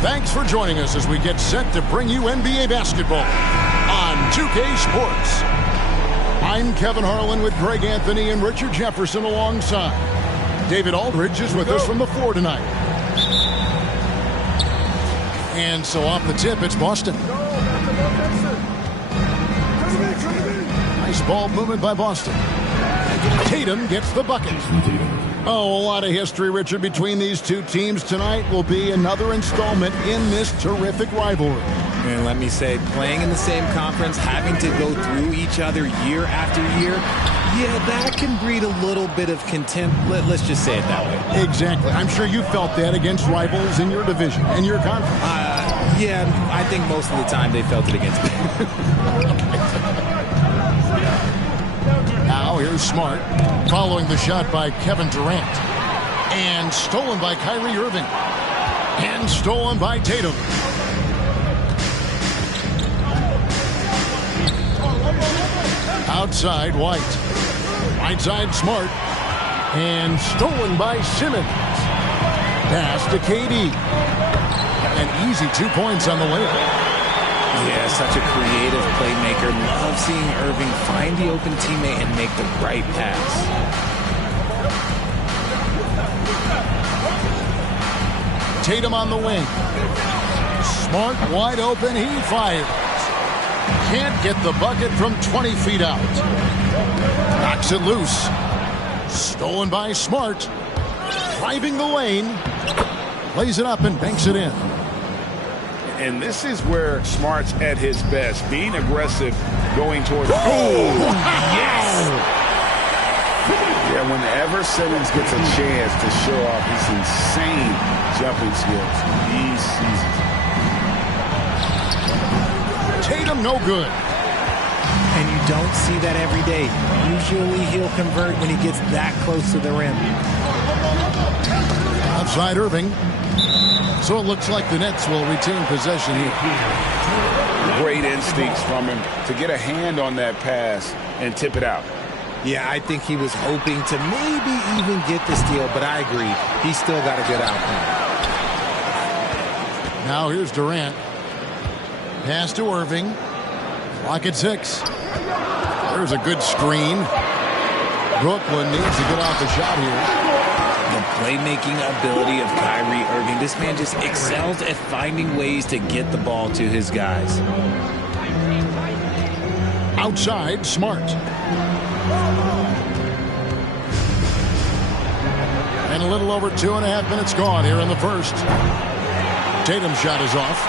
Thanks for joining us as we get set to bring you NBA basketball on 2K Sports. I'm Kevin Harlan with Greg Anthony and Richard Jefferson alongside. David Aldridge is with us from the floor tonight. And so off the tip, it's Boston. Nice ball movement by Boston. Tatum gets the bucket. Oh, a lot of history, Richard, between these two teams. Tonight will be another installment in this terrific rivalry. And let me say, playing in the same conference, having to go through each other year after year, yeah, that can breed a little bit of contempt. Let's just say it that way. Exactly. I'm sure you felt that against rivals in your division and your conference. Yeah, I think most of the time they felt it against me. Now here's Smart, following the shot by Kevin Durant. And stolen by Kyrie Irving. And stolen by Tatum. Outside, White. Right side, Smart. And stolen by Simmons. Pass to KD. An easy 2 points on the layup. Yeah, such a creative playmaker. Love seeing Irving find the open teammate and make the right pass. Tatum on the wing. Smart wide open. He fires. Can't get the bucket from 20 feet out. Knocks it loose. Stolen by Smart. Driving the lane. Plays it up and banks it in. And this is where Smart's at his best. Being aggressive, going towards... Oh, yes! Yeah, whenever Simmons gets a chance to show off his insane jumping skills, he seizes it. Tatum no good. And you don't see that every day. Usually he'll convert when he gets that close to the rim. Outside Irving. So it looks like the Nets will retain possession here. Great instincts from him to get a hand on that pass and tip it out. Yeah, I think he was hoping to maybe even get the steal, but I agree. He's still got a good outcome. Now here's Durant. Pass to Irving. Clock at 6. There's a good screen. Brooklyn needs to get off the shot here. The playmaking ability of Kyrie Irving. This man just excels at finding ways to get the ball to his guys. Outside, Smart. And a little over 2.5 minutes gone here in the first. Tatum's shot is off.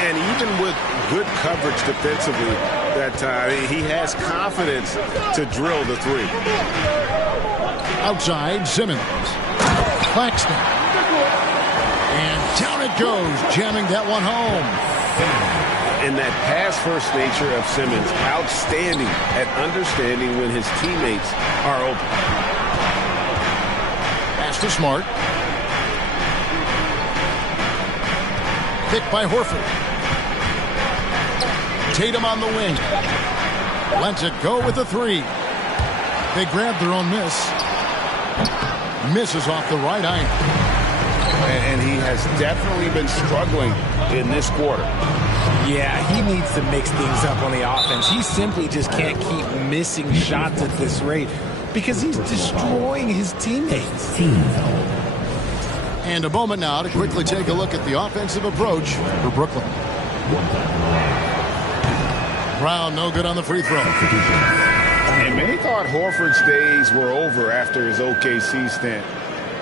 And even with good coverage defensively that time, he has confidence to drill the three. Outside, Simmons. Claxton. And down it goes, jamming that one home. And that pass-first nature of Simmons, outstanding at understanding when his teammates are open. Pass to Smart. Pick by Horford. Tatum on the wing. Lets it go with the three. They grab their own miss. Misses off the right iron. And he has definitely been struggling in this quarter. Yeah, he needs to mix things up on the offense. He simply just can't keep missing shots at this rate because he's destroying his teammates. And a moment now to quickly take a look at the offensive approach for Brooklyn. Brown no good on the free throw. And many thought Horford's days were over after his OKC stint,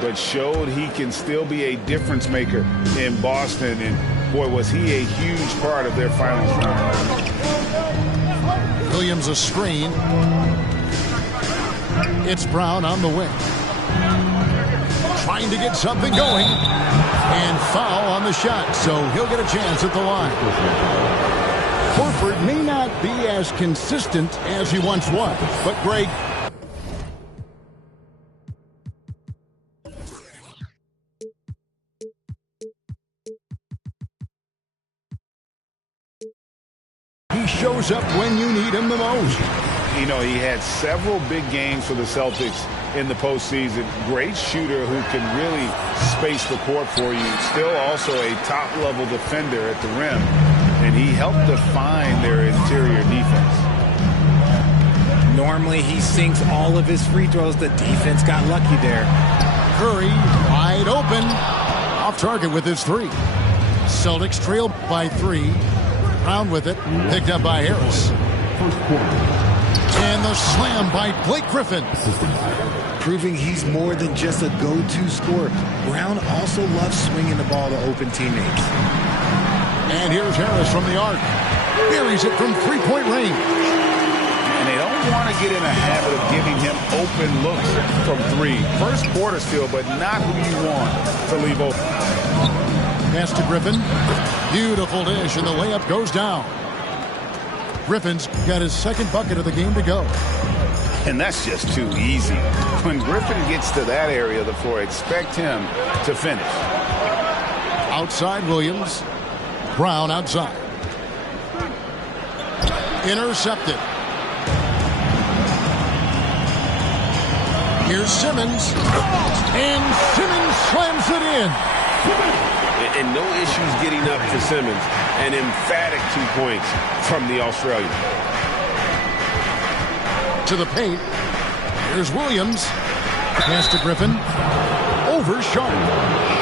but showed he can still be a difference maker in Boston. And boy, was he a huge part of their finals run. Williams a screen. It's Brown on the wing. Trying to get something going. And foul on the shot, so he'll get a chance at the line. Horford may not be as consistent as he once was, but Greg, he shows up when you need him the most. You know, he had several big games for the Celtics in the postseason. Great shooter who can really space the court for you. Still also a top-level defender at the rim. And he helped define their interior defense. Normally, he sinks all of his free throws. The defense got lucky there. Curry wide open. Off target with his three. Celtics trail by 3. Brown with it. Picked up by Harris. And the slam by Blake Griffin. Proving he's more than just a go-to scorer. Brown also loves swinging the ball to open teammates. And here's Harris from the arc. Buries it from three-point range. And they don't want to get in a habit of giving him open looks from 3. First quarter still, but not who you want to leave open. Pass to Griffin. Beautiful dish, and the layup goes down. Griffin's got his second bucket of the game to go. And that's just too easy. When Griffin gets to that area of the floor, expect him to finish. Outside Williams. Brown outside. Intercepted. Here's Simmons. And Simmons slams it in. And no issues getting up for Simmons. An emphatic 2 points from the Australian. To the paint. Here's Williams. Pass to Griffin. Over Sharp.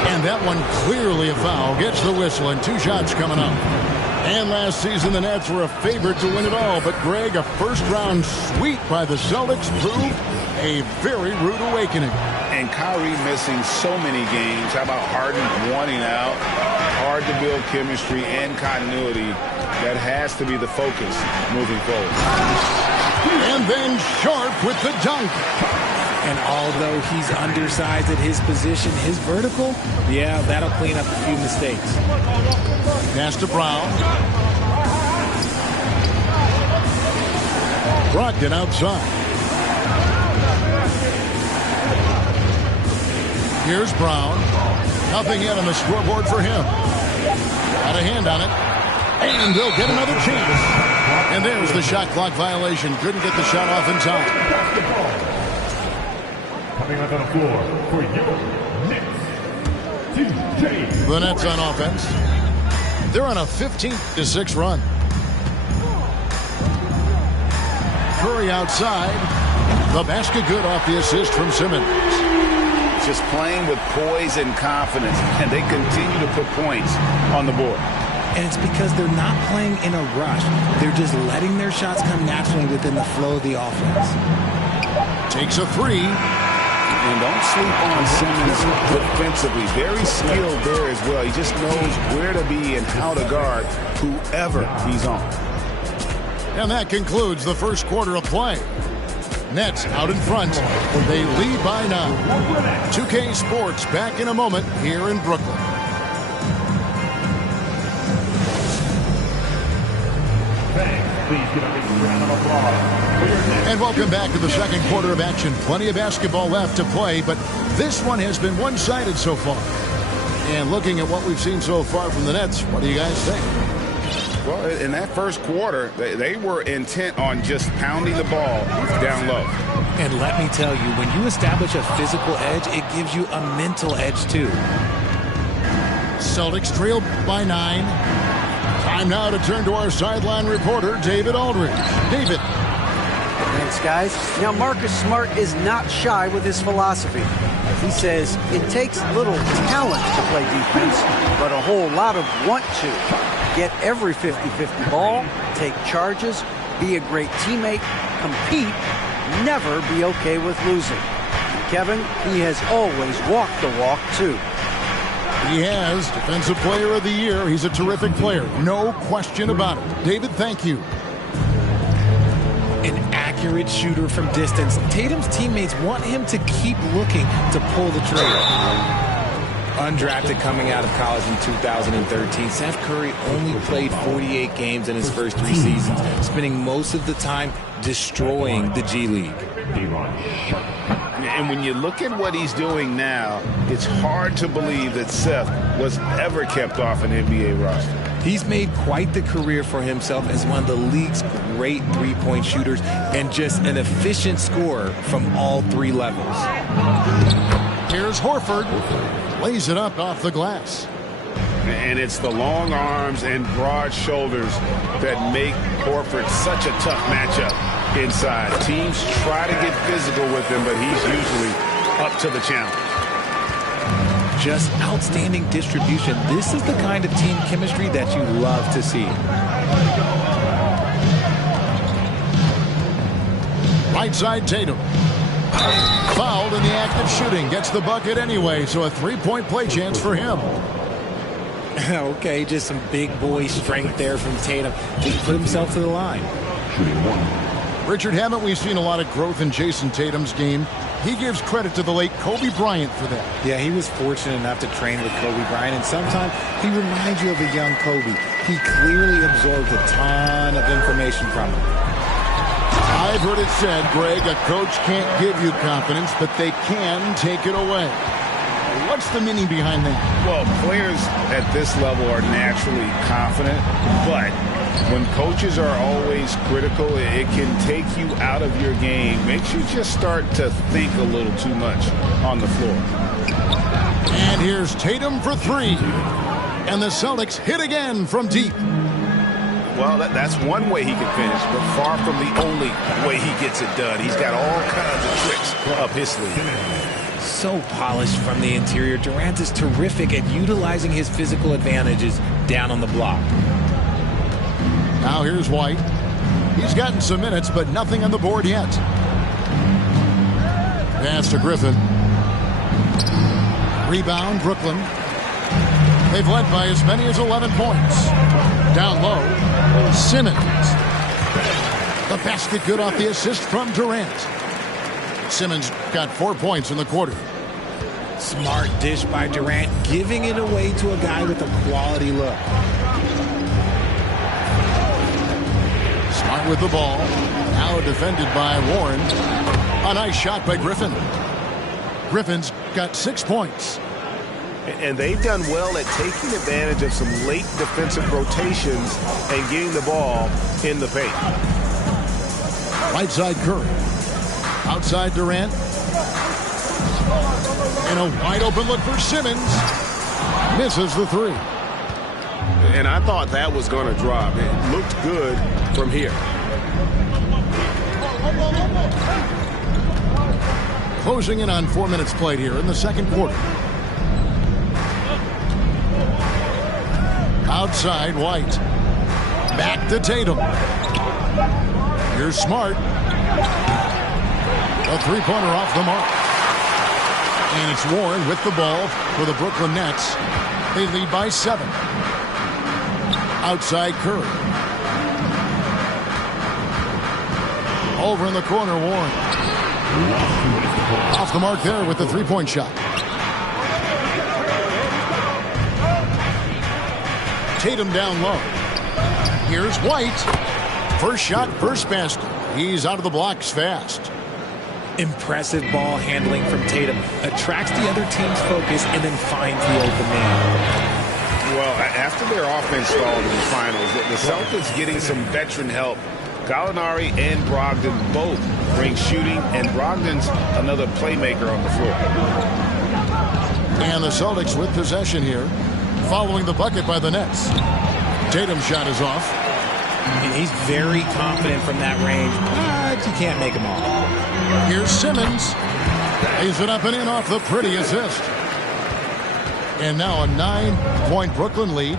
And that one clearly a foul. Gets the whistle and 2 shots coming up. And last season the Nets were a favorite to win it all. But Greg, a first-round sweep by the Celtics proved a very rude awakening. And Kyrie missing so many games. How about Harden wanting out? Hard to build chemistry and continuity. That has to be the focus moving forward. And then Sharp with the dunk. And although he's undersized at his position, his vertical, yeah, that'll clean up a few mistakes. Pass to Brown. Brogdon outside. Here's Brown. Nothing yet on the scoreboard for him. Got a hand on it. And they'll get another chance. And there's the shot clock violation. Couldn't get the shot off in time. Coming up on the floor for your Nets, TJ. The Nets on offense. They're on a 15-6 run. Curry outside. The basket good off the assist from Simmons. Just playing with poise and confidence, and they continue to put points on the board. And it's because they're not playing in a rush. They're just letting their shots come naturally within the flow of the offense. Takes a 3. And don't sleep on Simmons defensively. Very skilled there as well. He just knows where to be and how to guard whoever he's on. And that concludes the first quarter of play. Nets out in front. They lead by 9. 2K Sports back in a moment here in Brooklyn. Please give a big round of applause for your Nets. And welcome back to the second quarter of action. Plenty of basketball left to play, but this one has been one-sided so far. And looking at what we've seen so far from the Nets, what do you guys think? Well, in that first quarter, they were intent on just pounding the ball down low. And let me tell you, when you establish a physical edge, it gives you a mental edge too. Celtics trail by 9. Time now to turn to our sideline reporter, David Aldridge. David. Thanks, guys. Now, Marcus Smart is not shy with his philosophy. He says it takes little talent to play defense, but a whole lot of want to. Get every 50-50 ball, take charges, be a great teammate, compete, never be okay with losing. And Kevin, he has always walked the walk, too. He has Defensive Player of the Year. He's a terrific player. No question about it. David, thank you. An accurate shooter from distance. Tatum's teammates want him to keep looking to pull the trigger. Undrafted coming out of college in 2013, Steph Curry only played 48 games in his first 3 seasons, spending most of the time destroying the G League. And when you look at what he's doing now, it's hard to believe that Seth was ever kept off an NBA roster. He's made quite the career for himself as one of the league's great three-point shooters and just an efficient scorer from all three levels. Here's Horford. Lays it up off the glass. And it's the long arms and broad shoulders that make Horford such a tough matchup inside. Teams try to get physical with him, but he's usually up to the challenge. Just outstanding distribution. This is the kind of team chemistry that you love to see. Right side Tatum. Fouled in the act of shooting. Gets the bucket anyway, so a three-point play chance for him. Okay, just some big boy strength there from Tatum. Just put himself to the line. Richard, haven't we seen a lot of growth in Jason Tatum's game? He gives credit to the late Kobe Bryant for that. Yeah, he was fortunate enough to train with Kobe Bryant, and sometimes he reminds you of a young Kobe. He clearly absorbed a ton of information from him. I've heard it said, Greg, a coach can't give you confidence, but they can take it away. What's the meaning behind that? Well, players at this level are naturally confident, but when coaches are always critical, it can take you out of your game. Makes you just start to think a little too much on the floor. And here's Tatum for three. And the Celtics hit again from deep. Well, that's one way he can finish, but far from the only way he gets it done. He's got all kinds of tricks up his sleeve. So polished from the interior. Durant is terrific at utilizing his physical advantages down on the block. Now here's White. He's gotten some minutes, but nothing on the board yet. Pass to Griffin. Rebound, Brooklyn. They've led by as many as 11 points. Down low, Simmons. The basket good off the assist from Durant. Simmons got 4 points in the quarter. Smart dish by Durant, giving it away to a guy with a quality look. Smart with the ball. Now defended by Warren. A nice shot by Griffin. Griffin's got 6 points. And they've done well at taking advantage of some late defensive rotations and getting the ball in the paint. Right side Curry. Outside Durant. And a wide open look for Simmons. Misses the three. And I thought that was going to drop. It looked good from here. Closing in on 4 minutes played here in the second quarter. Outside White. Back to Tatum. Here's Smart. A three-pointer off the mark. And it's Warren with the ball for the Brooklyn Nets. They lead by 7. Outside Curry. Over in the corner, Warren. Off the mark there with the three-point shot. Tatum down low. Here's White. First shot, first basket. He's out of the blocks fast. Impressive ball handling from Tatum. Attracts the other team's focus and then finds the open man. Well, after their offense stalled in the finals, the Celtics getting some veteran help. Gallinari and Brogdon both bring shooting, and Brogdon's another playmaker on the floor. And the Celtics with possession here, following the bucket by the Nets. Tatum's shot is off. And he's very confident from that range, but you can't make him all. Here's Simmons. Lays it up and in off the pretty assist. And now a 9-point Brooklyn lead.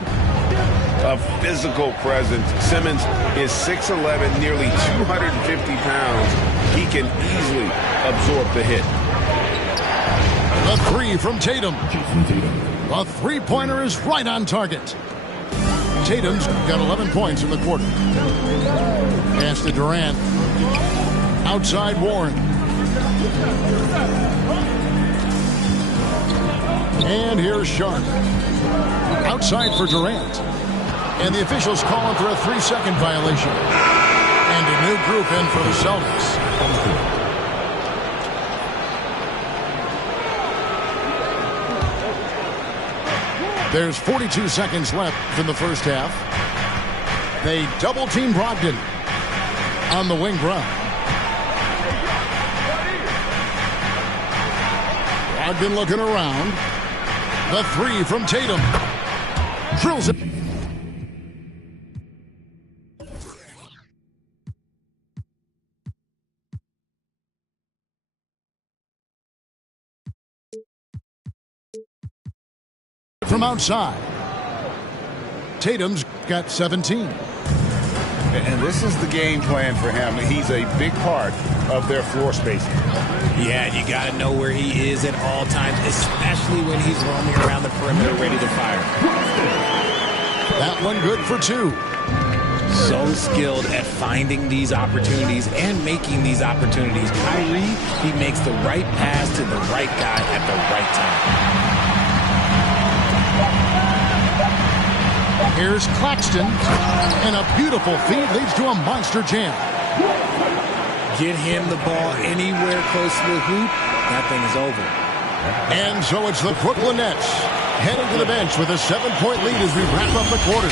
A physical presence. Simmons is 6'11", nearly 250 pounds. He can easily absorb the hit. The three from Tatum. The three-pointer is right on target. Tatum's got 11 points in the quarter. Pass to Durant. Outside Warren. And here's Sharp. Outside for Durant. And the officials calling for a 3-second violation. And a new group in for the Celtics. There's 42 seconds left in the first half. They double-team Brogdon. On the wing, Brown. Brogdon looking around. The three from Tatum. Drills it. From outside. Tatum's got 17. And this is the game plan for him. He's a big part of their floor spacing. Yeah, you got to know where he is at all times, especially when he's roaming around the perimeter ready to fire. That one good for two. So skilled at finding these opportunities and making these opportunities. Kyrie, he makes the right pass to the right guy at the right time. Here's Claxton, and a beautiful feed leads to a monster jam. Get him the ball anywhere close to the hoop, that thing is over. And so it's the Brooklyn Nets heading to the bench with a 7-point lead as we wrap up the quarter.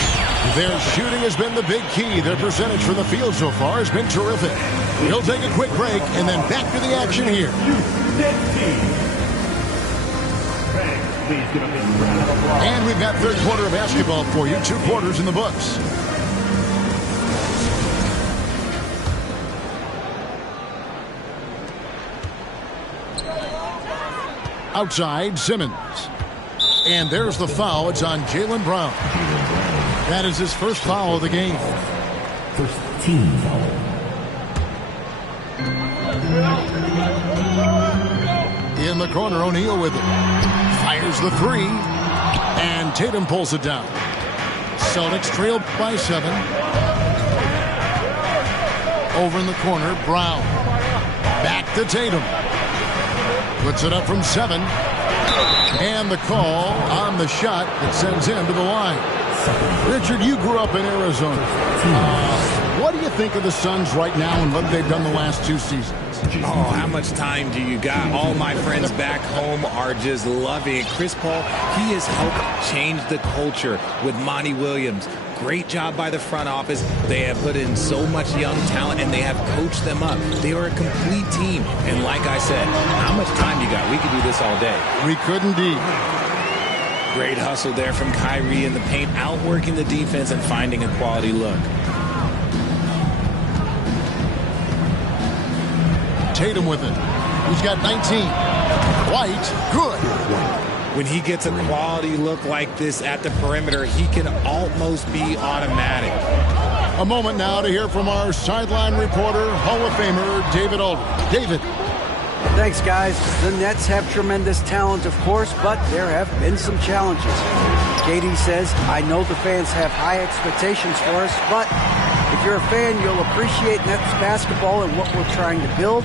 Their shooting has been the big key. Their percentage from the field so far has been terrific. We'll take a quick break and then back to the action here. And we've got third quarter of basketball for you. 2 quarters in the books. Outside, Simmons. And there's the foul. It's on Jaylen Brown. That is his first foul of the game. First team foul. In the corner, O'Neal with it. Fires the three. And Tatum pulls it down. Celtics trail by 7. Over in the corner, Brown. Back to Tatum. Puts it up from 7. And the call on the shot that sends him to the line. Richard, you grew up in Arizona. What do you think of the Suns right now and what they've done the last 2 seasons? Oh, how much time do you got? All my friends back home are just loving it. Chris Paul, he has helped change the culture with Monty Williams. Great job by the front office. They have put in so much young talent, and they have coached them up. They are a complete team. And like I said, how much time you got? We could do this all day. We could indeed. Great hustle there from Kyrie in the paint, outworking the defense and finding a quality look. Tatum with it. He's got 19. White, good. When he gets a quality look like this at the perimeter, he can almost be automatic. A moment now to hear from our sideline reporter, Hall of Famer David Aldridge. David. Thanks, guys. The Nets have tremendous talent, of course, but there have been some challenges. KD says, I know the fans have high expectations for us, but if you're a fan, you'll appreciate Nets basketball and what we're trying to build,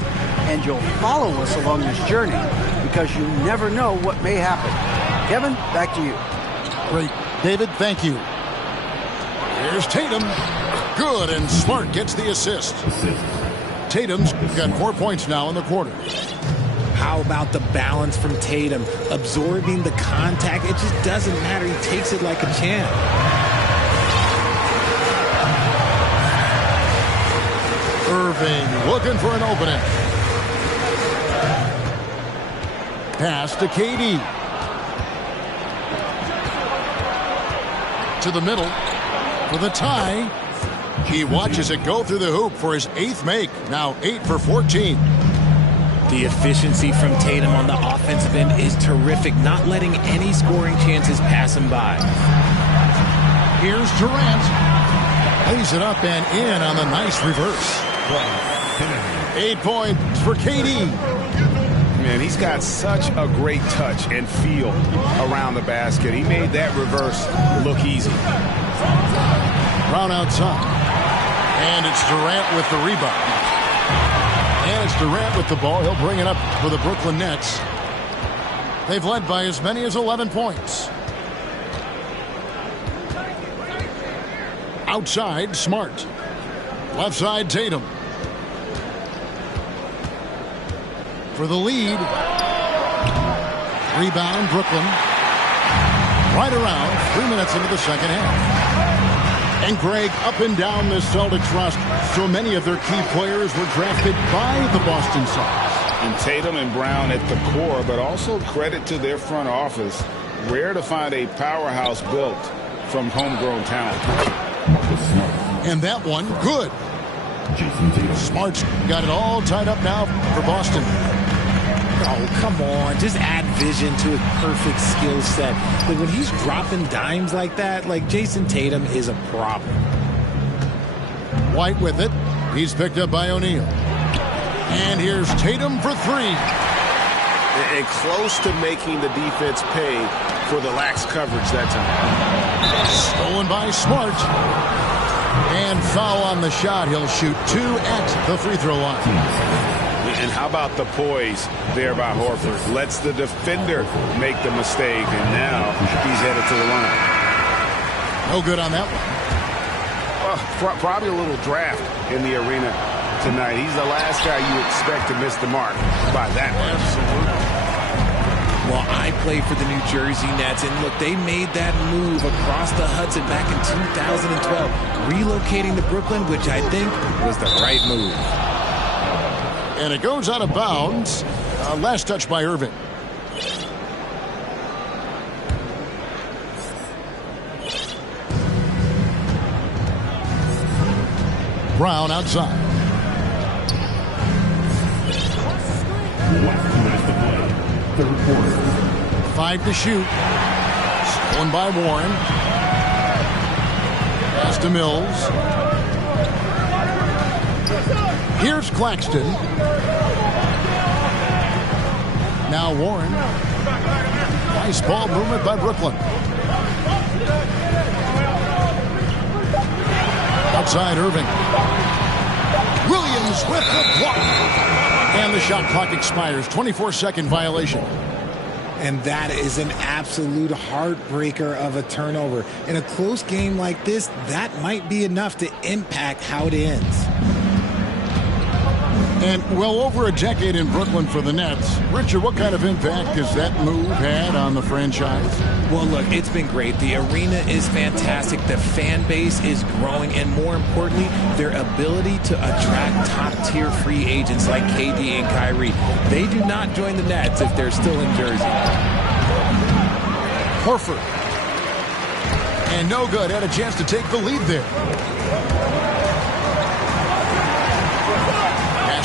and you'll follow us along this journey because you never know what may happen. Kevin, back to you. Great. David, thank you. Here's Tatum. Good, and Smart gets the assist. Tatum's got 4 points now in the quarter. How about the balance from Tatum? Absorbing the contact, it just doesn't matter. He takes it like a champ. Irving looking for an opening. Pass to KD. To the middle for the tie. He watches it go through the hoop for his 8th make. Now 8 for 14. The efficiency from Tatum on the offensive end is terrific, not letting any scoring chances pass him by. Here's Durant. Lays it up and in on the nice reverse. 8 points for KD. Man, he's got such a great touch and feel around the basket. He made that reverse look easy. Brown outside. And it's Durant with the rebound. And it's Durant with the ball. He'll bring it up for the Brooklyn Nets. They've led by as many as 11 points. Outside, Smart. Left side, Tatum. For the lead. Rebound, Brooklyn. Right around 3 minutes into the second half. And Greg, up and down the Celtics roster, so many of their key players were drafted by the Boston Celtics. And Tatum and Brown at the core, but also credit to their front office. Rare to find a powerhouse built from homegrown talent. And that one, good. Smart's got it all tied up now for Boston. Oh, come on. Just add vision to his perfect skill set. Like when he's dropping dimes like that, like Jason Tatum is a problem. White with it. He's picked up by O'Neal. And here's Tatum for three. And close to making the defense pay for the lax coverage that time. Stolen by Smart. And foul on the shot. He'll shoot 2 at the free throw line. And how about the poise there by Horford? Lets the defender make the mistake, and now he's headed to the line. No good on that one. Probably a little draft in the arena tonight. He's the last guy you expect to miss the mark by that much. Absolutely. Well, I play for the New Jersey Nets, and look, they made that move across the Hudson back in 2012, relocating to Brooklyn, which I think was the right move. And it goes out of bounds. Last touch by Irving. Brown outside. Last minutes to play. Third quarter. 5 to shoot. Stolen by Warren. Pass to Mills. Here's Claxton. Now Warren. Nice ball movement by Brooklyn. Outside Irving. Williams with the block. And the shot clock expires. 24-second violation. And that is an absolute heartbreaker of a turnover. In a close game like this, that might be enough to impact how it ends. And well over a decade in Brooklyn for the Nets. Richard, what kind of impact has that move had on the franchise? Well, look, it's been great. The arena is fantastic. The fan base is growing. And more importantly, their ability to attract top-tier free agents like KD and Kyrie. They do not join the Nets if they're still in Jersey. Horford. And no good. Had a chance to take the lead there.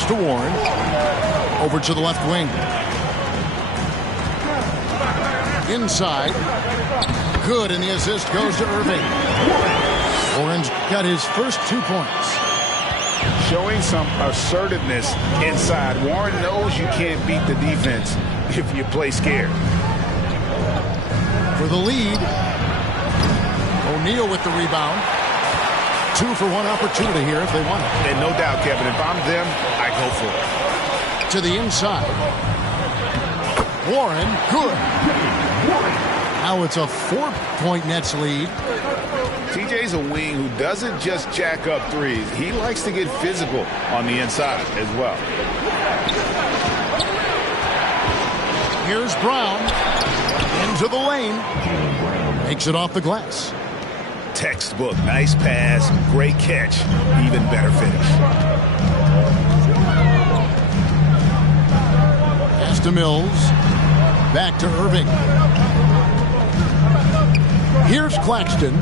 To Warren. Over to the left wing. Inside. Good, and the assist goes to Irving. Warren's got his first 2 points. Showing some assertiveness inside. Warren knows you can't beat the defense if you play scared. For the lead. O'Neal with the rebound. 2 for 1 opportunity here if they want it. And no doubt, Kevin, if I'm them, I go for it. To the inside. Warren, good. Now it's a 4-point Nets lead. TJ's a wing who doesn't just jack up threes. He likes to get physical on the inside as well. Here's Brown. Into the lane. Makes it off the glass. Textbook. Nice pass. Great catch. Even better finish. Pass to Mills. Back to Irving. Here's Claxton.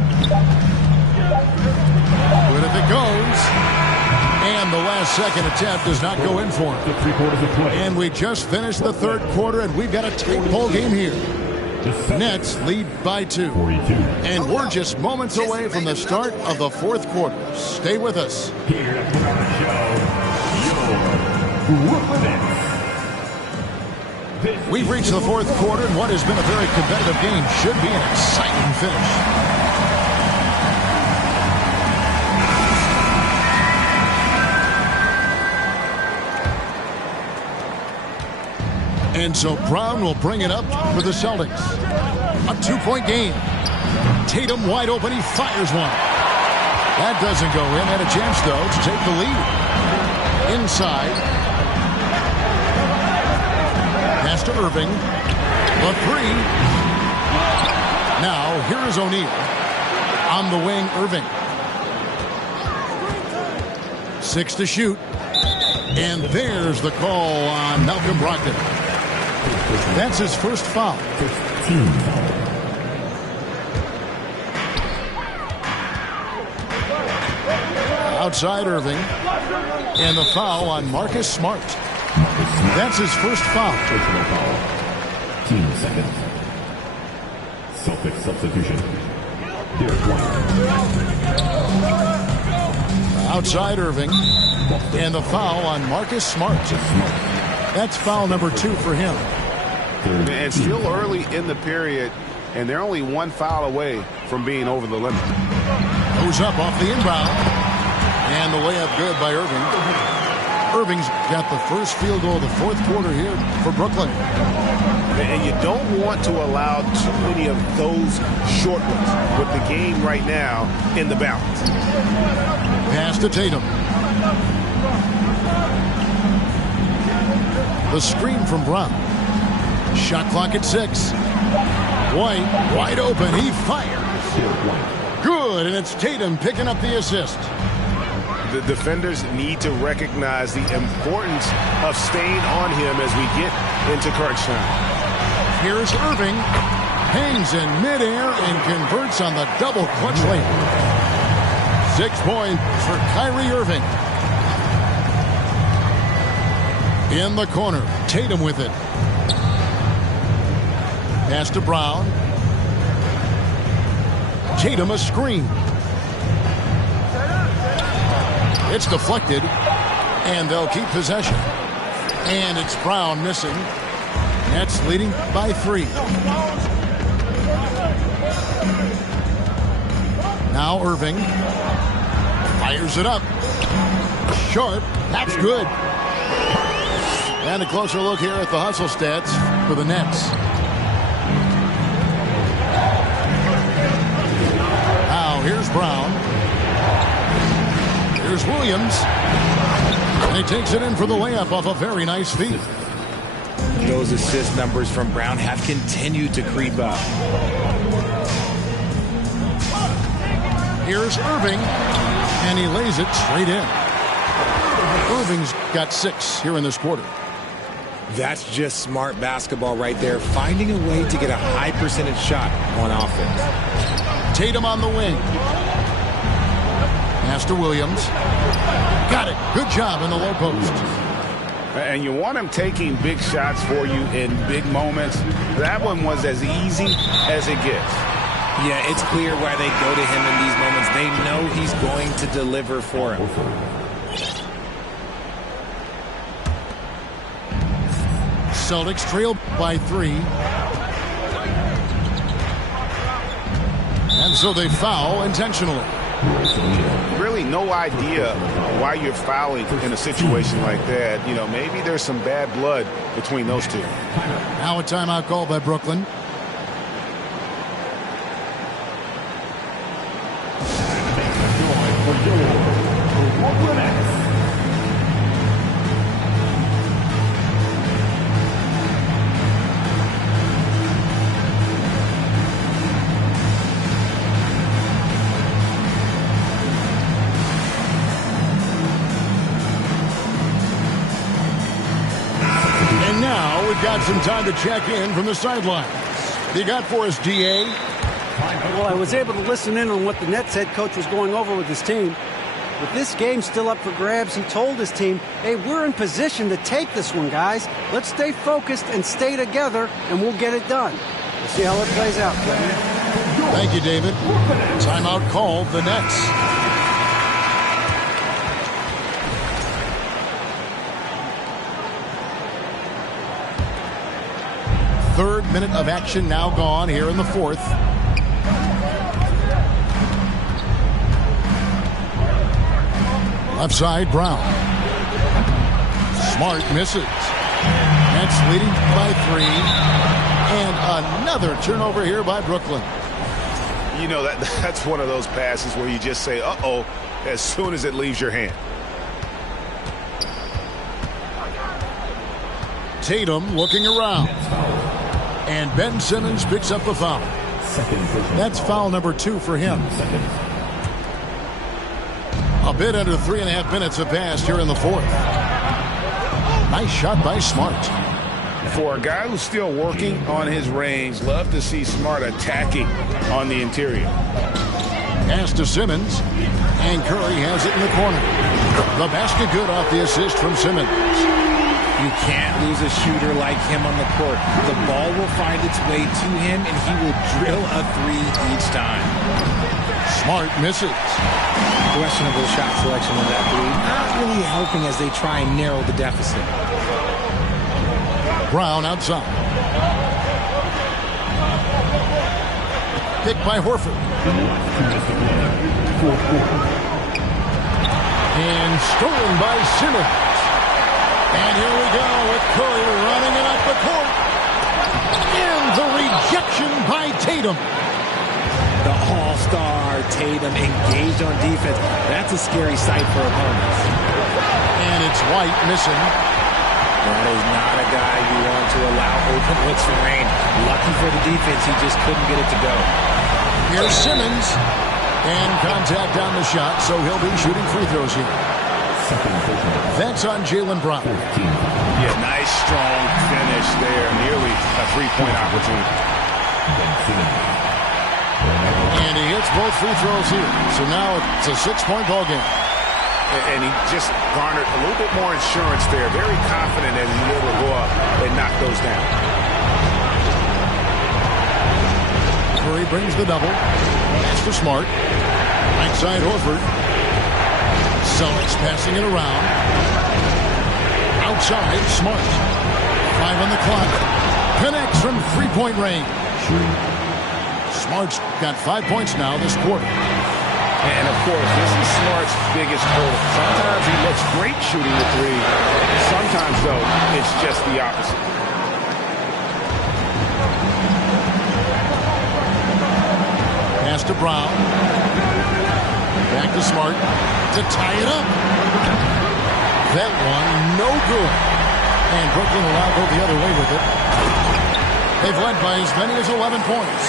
Good if it goes. And the last second attempt does not go in for him. The 3 quarters of play. And we just finished the third quarter, and we've got a tight ball game here. Nets lead by 2. 42. And we're just moments away from the start of the fourth quarter. Stay with us. Here to put on the show, your Brooklyn Nets. We've reached the fourth quarter, and what has been a very competitive game should be an exciting finish. And so Brown will bring it up for the Celtics. A 2-point game. Tatum wide open. He fires one. That doesn't go in. Had a chance, though, to take the lead. Inside. Pass to Irving. The 3. Now, here is O'Neal. On the wing, Irving. 6 to shoot. And there's the call on Malcolm Brogdon. That's his first foul. Outside Irving. And the foul on Marcus Smart. That's his first foul. Team seconds. Celtics substitution. Derek White. Outside Irving. And the foul on Marcus Smart. That's foul number 2 for him. And still early in the period, and they're only 1 foul away from being over the limit. Goes up off the inbound. And the layup good by Irving. Irving's got the first field goal of the 4th quarter here for Brooklyn. And you don't want to allow too many of those short ones with the game right now in the balance. Pass to Tatum. The screen from Brown. Shot clock at 6. White wide open. He fires. Good, and it's Tatum picking up the assist. The defenders need to recognize the importance of staying on him as we get into crunch time. Here's Irving. Hangs in midair and converts on the double clutch layup. 6 points for Kyrie Irving. In the corner, Tatum with it. Pass to Brown. Tatum a screen. It's deflected, and they'll keep possession. And it's Brown missing. Nets leading by 3. Now Irving fires it up. Sharp. That's good. And a closer look here at the hustle stats for the Nets. Now here's Brown. Here's Williams. And he takes it in for the layup off a very nice feed. Those assist numbers from Brown have continued to creep up. Here's Irving. And he lays it straight in. Irving's got 6 here in this quarter. That's just smart basketball right there. Finding a way to get a high percentage shot on offense. Tatum on the wing. Pass to Williams. Got it. Good job in the low post. And you want him taking big shots for you in big moments. That one was as easy as it gets. Yeah, it's clear why they go to him in these moments. They know he's going to deliver for him. Celtics trail by 3. And so they foul intentionally. Really no idea why you're fouling in a situation like that. You know, maybe there's some bad blood between those two. Now a timeout call by Brooklyn. And now we've got some time to check in from the sidelines. You got for us, D.A.? Well, I was able to listen in on what the Nets head coach was going over with his team. With this game still up for grabs, he told his team, hey, we're in position to take this one, guys. Let's stay focused and stay together, and we'll get it done. We'll see how it plays out, Kevin. Thank you, David. Timeout called the Nets. Third minute of action now gone here in the 4th. Left side, Brown. Smart misses. Nets leading by 3. And another turnover here by Brooklyn. You know, that's one of those passes where you just say, uh-oh, as soon as it leaves your hand. Tatum looking around. And Ben Simmons picks up the foul. That's foul number 2 for him. A bit under 3.5 minutes have passed here in the fourth. Nice shot by Smart. For a guy who's still working on his range, love to see Smart attacking on the interior. Pass to Simmons, and Curry has it in the corner. The basket good off the assist from Simmons. You can't lose a shooter like him on the court. The ball will find its way to him, and he will drill a three each time. Smart misses. Questionable shot selection in that three. Not really helping as they try and narrow the deficit. Brown outside. Picked by Horford. And stolen by Simmons. And here we go with Curry running it up the court. And the rejection by Tatum. The all-star Tatum engaged on defense. That's a scary sight for opponents. And it's White missing. That is not a guy you want to allow open looks for rain. Lucky for the defense, he just couldn't get it to go. Here's Simmons. And contact on the shot, so he'll be shooting free throws here. That's on Jaylen Brown. Yeah, nice, strong finish there. Nearly a three-point opportunity. And he hits both free throws here. So now it's a 6-point ball game. And he just garnered a little bit more insurance there. Very confident as he's able to go up and knock those down. Curry brings the double. Pass to Smart. Right side Horford. Celtics passing it around. Outside Smart. 5 on the clock. Connects from 3-point range. Smart's got 5 points now this quarter. And, of course, this is Smart's biggest hurdle. Sometimes he looks great shooting the three. Sometimes, though, it's just the opposite. Pass to Brown. Back to Smart to tie it up. That one, no good. And Brooklyn will now go the other way with it. They've led by as many as 11 points.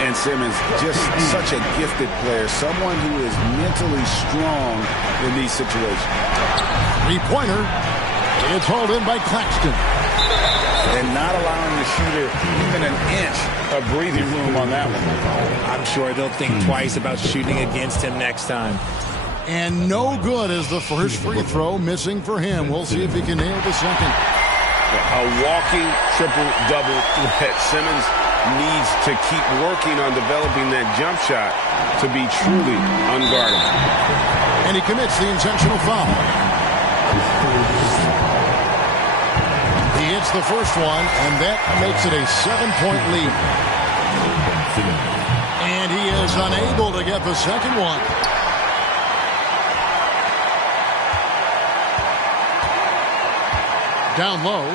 And Simmons, just such a gifted player. Someone who is mentally strong in these situations. Three-pointer. It's hauled in by Claxton. And not allowing the shooter even an inch of breathing room on that one. I'm sure they'll think twice about shooting against him next time. And no good as the first free throw missing for him. We'll see if he can nail the second. A walking triple-double threat. Simmons needs to keep working on developing that jump shot to be truly unguardable. And he commits the intentional foul. He hits the first one, and that makes it a 7-point lead. And he is unable to get the second one. Down low,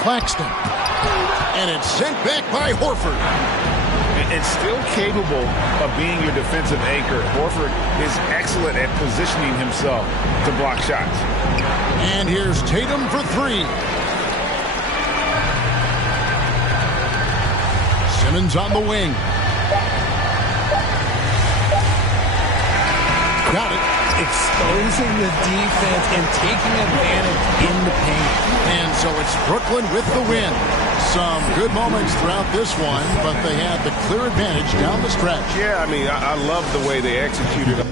Claxton. And it's sent back by Horford. And still capable of being your defensive anchor. Horford is excellent at positioning himself to block shots. And here's Tatum for three. Simmons on the wing. Got it. Exposing the defense and taking advantage in the paint. And so it's Brooklyn with the win. Some good moments throughout this one, but they had the clear advantage down the stretch. Yeah, I mean, I love the way they executed.